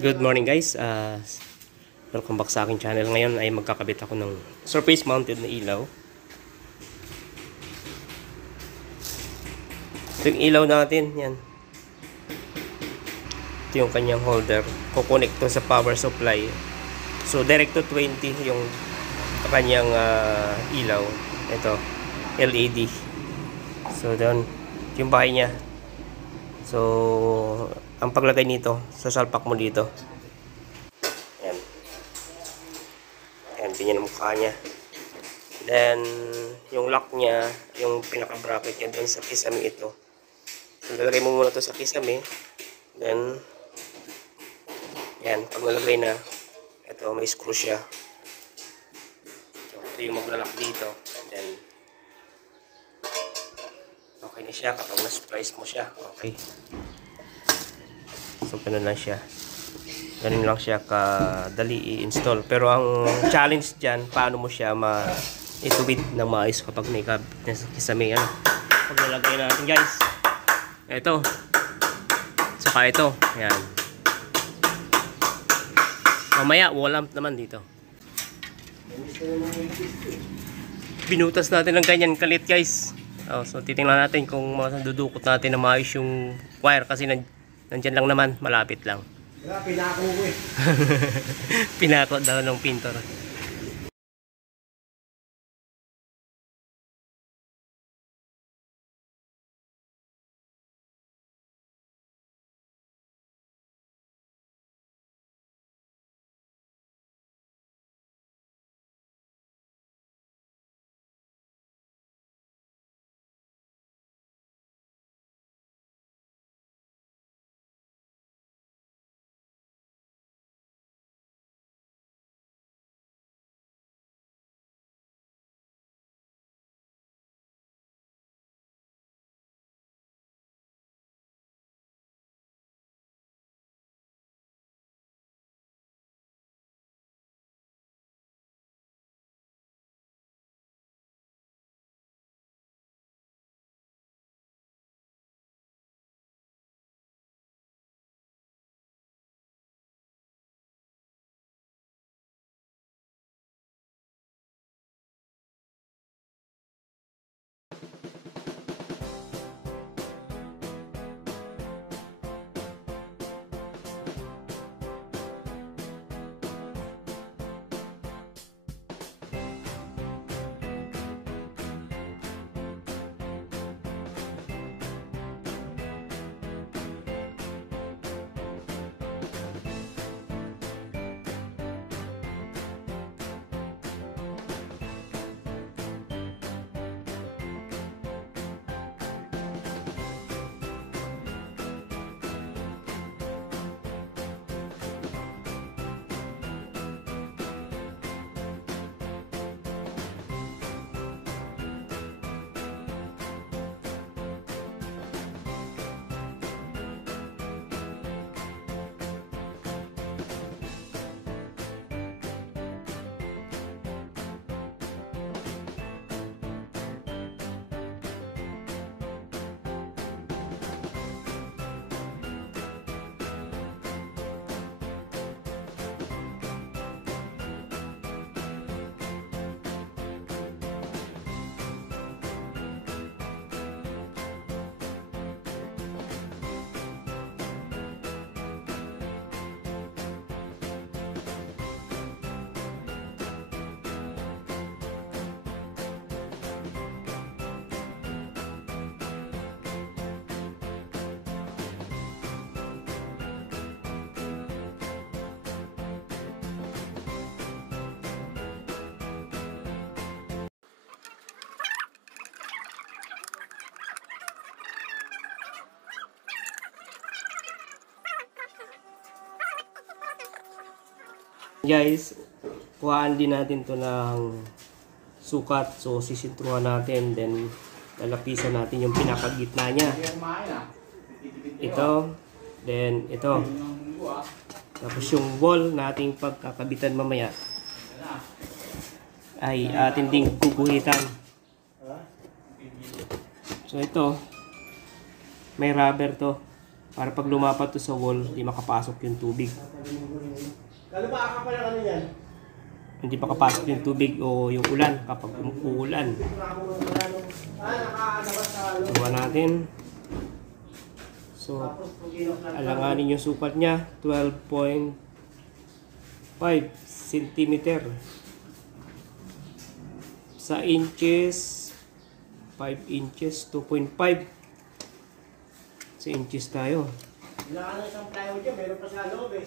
Good morning guys, welcome back sa aking channel. Ngayon ay magkakabit ako ng surface mounted na ilaw. Ito yung ilaw natin, yan. Ito yung kanyang holder, kukonek to sa power supply. So direct to 20 yung kanyang ilaw. Ito, LED. So doon, yung bahay niya. So ang paglagay nito, sasalpak mo dito. Ayan. Ayan, ganyan ang mukha niya. Then, yung lock niya, yung pinaka-bracket niya doon sa kisame ito. So, lalagay mo muna ito sa kisame. Then, ayan, pag nalagay na, ito, may screw siya. So, ito yung maglalak dito. Then, okay na siya kapag na-splice mo siya. Okay. So, ganun lang siya. Ganun lang siya kadali i-install. Pero ang challenge dyan, paano mo siya ituwid ng maayos kapag may kabit na sa kisame. Ano? Paglalagay natin guys. Ito. Saka ito. Ayan. Mamaya, wall lamp naman dito. Binutas natin ng ganyan kalit guys. Oh, so, titingnan natin kung madudukot natin na maayos yung wire kasi nandyan lang naman, malapit lang. Pinako ko eh. Pinako daw ng pintor. Guys, kuhaan din natin to ng sukat. So, sisintruhan natin. Then, lalapisan natin yung pinakagitna niya. Ito. Then, ito. Tapos yung wall na ating pagkakabitan mamaya ay atin ding guguhitan. So, ito. May rubber to. Para pag lumapat to sa wall, hindi makapasok yung tubig. Hindi makapasok yung tubig o yung ulan kapag uulan. Gawa natin. So, alanganin yung sukat niya, 12.5 cm. Sa inches, 5 inches, 2.5. Sa inches tayo. Kailangan ng isang plywood dyan, meron pa sa loob eh.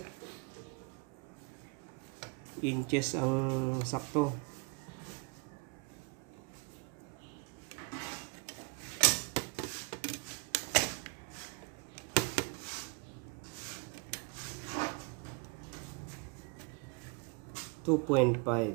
Inches ang sakto. Two point five.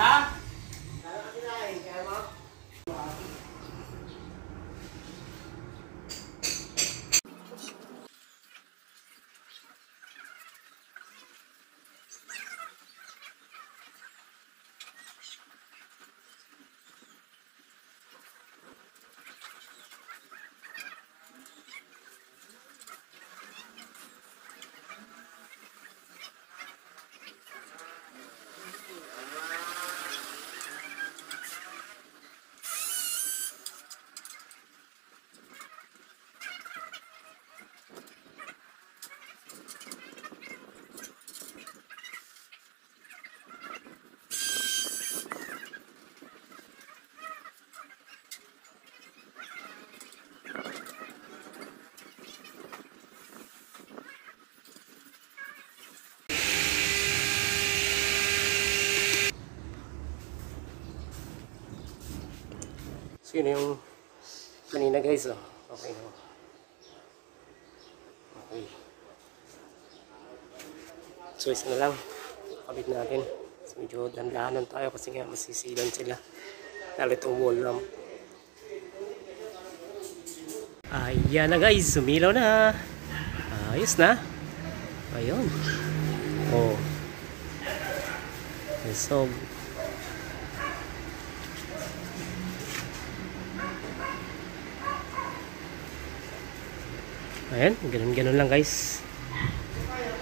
Ha? So yun yung kanina guys. Oh. Okay na. Okay. So isa na lang. Kabit natin. So, medyo dandahanan tayo kasi nga masisilan sila. Lalo itong wall lamp. Ayan na guys. Sumilaw na. Ayos na. Ayun. Oh. So Ayan, ganun lang guys.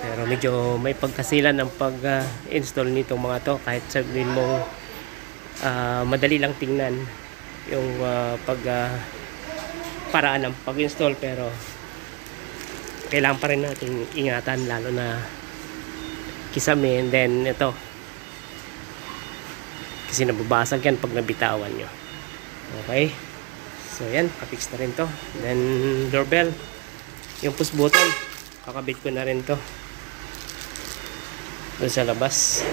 Pero medyo may pagkasilan ng pag-install nitong mga to. Kahit sabihin mong madali lang tingnan yung paraan ng pag-install, pero kailangan pa rin natin ingatan, lalo na kisame. And then ito, kasi nababasag yan pag nabitawan nyo. Okay, so yan, kapix na rin to. Then doorbell, yung push button, kakabit ko na rin to doon sa labas.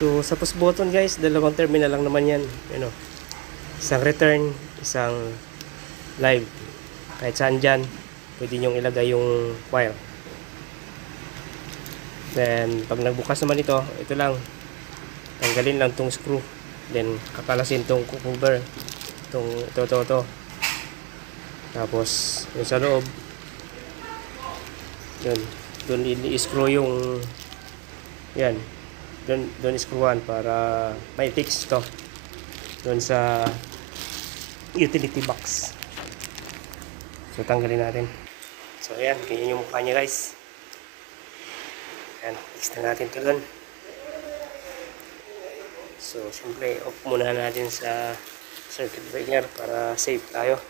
So sa push button guys, dalawang terminal lang naman yan, isang return, isang live. Kahit saan dyan pwede nyong ilagay yung wire. Then pag nagbukas naman ito lang, tanggalin lang tong screw, then kakalasin tong cover, ito. Tapos yung sa loob, doon i-screw yung yan, doon screwan para may fix to doon sa utility box. So tanggalin natin. So ayan, ganyan yung mukha niya guys. Ayan, fix na natin to doon. So siyempre off muna natin sa circuit breaker para safe tayo.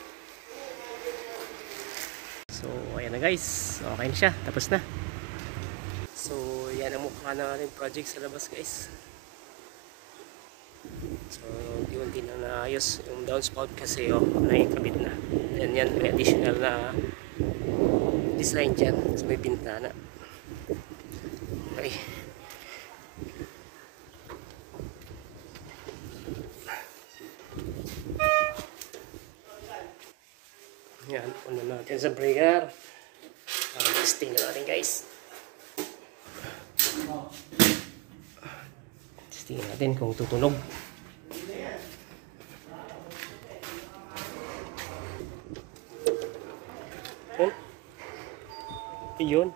So ayan na guys, okay na siya, tapos na. So yan ang mukha ng ating project sa labas guys. So unti-unti na naayos yung downspout kasi nakikabit na. Yan, may additional na design dyan sa may bintana. Okay. Yan, puno natin sa breaker. Testing na natin guys. Testing natin kung tutunog. Yun.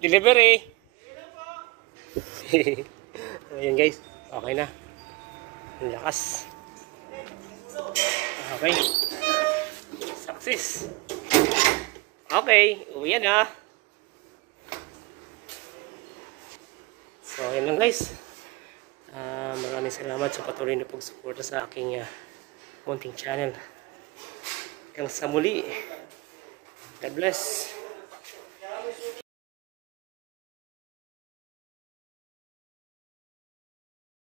Delivery. Ayan guys, okay na. Ang lakas. Okay. Success. Okay, uwi na. So, ayan lang guys. Maraming salamat sa patuloy na pagsuporta sa aking munting channel. Hanggang sa muli. God bless.